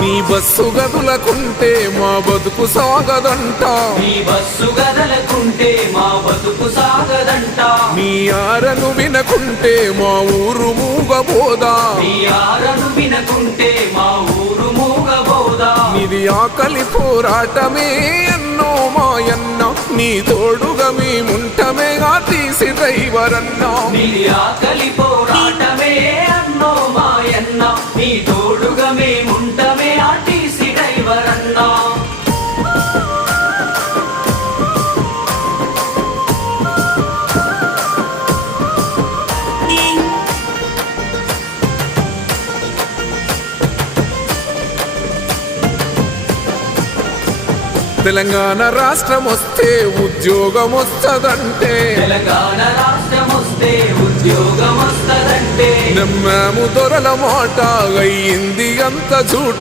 నీ బస్సు గదులకుంటే మా బతుకు సాగదంట, నీ బస్సు గదలకుంటే మా బతుకు సాగదంట, నీ ఆరను వినకుంటే మా ఊరు మూగబోదా, నీ ఆరను వినకుంటే మా ఊరు మూగబోదా. నీది ఆకలి పోరాటమే అన్నో మాయన్న, నీ తోడుగా మేముంటమే ఆర్టీసీ డ్రైవర్ అన్నా. నీది ఆకలి పోరాటమే అన్నో మాయన్న, నీ తోడుగా మేముంటమే ఆర్టీసీ డ్రైవర్ అన్నా. తెలంగాణ రాష్ట్రం వస్తే ఉద్యోగం వస్తదంటే, తెలంగాణ రాష్ట్రం వస్తే ఉద్యోగం వస్తదంటే, నమ్మాము దొరల మాట అయ్యింది అంత చూడు.